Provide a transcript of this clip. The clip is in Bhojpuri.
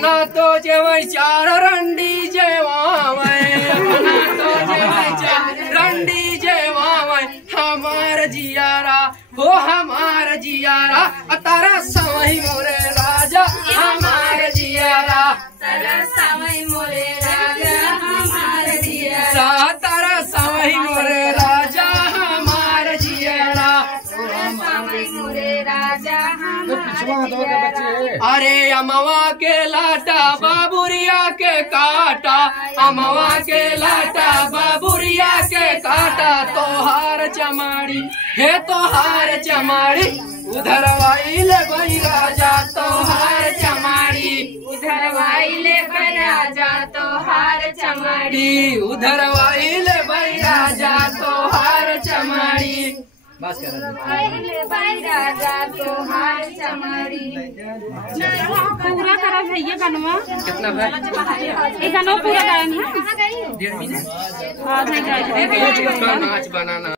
अपना तो जेवै चार रंडी जेवावै, अपना तो जेवै चार रंडी जेवावै, हमार जियारा हो हमार जियारा, तारा समय मोरे राजा हमार जियारा, तारा समय मोरे राजा हमार जियारा, तारा समय मोरे राजा हमार जियारा, समय मोरे राजा हमार जियारा। अरे अमवा के लाटा बाबुरिया के काटा, अमवा के लाटा बाबुरिया के काटा, तोहार चमाड़ी हे तोहार चमाड़ी, उधर वाइल बई राजा तोहार चमाड़ी, उधर वाइले राजा तोहार चमाड़ी, उधर वाइल बई राजा तोहार चमाड़ी। बस राजा तोहार चमाड़ी। पूरा करा भैया गनवा कितना भाई एक गनवा पूरा करेंगे। 1.5 मिनट हाँ नाच बनाना।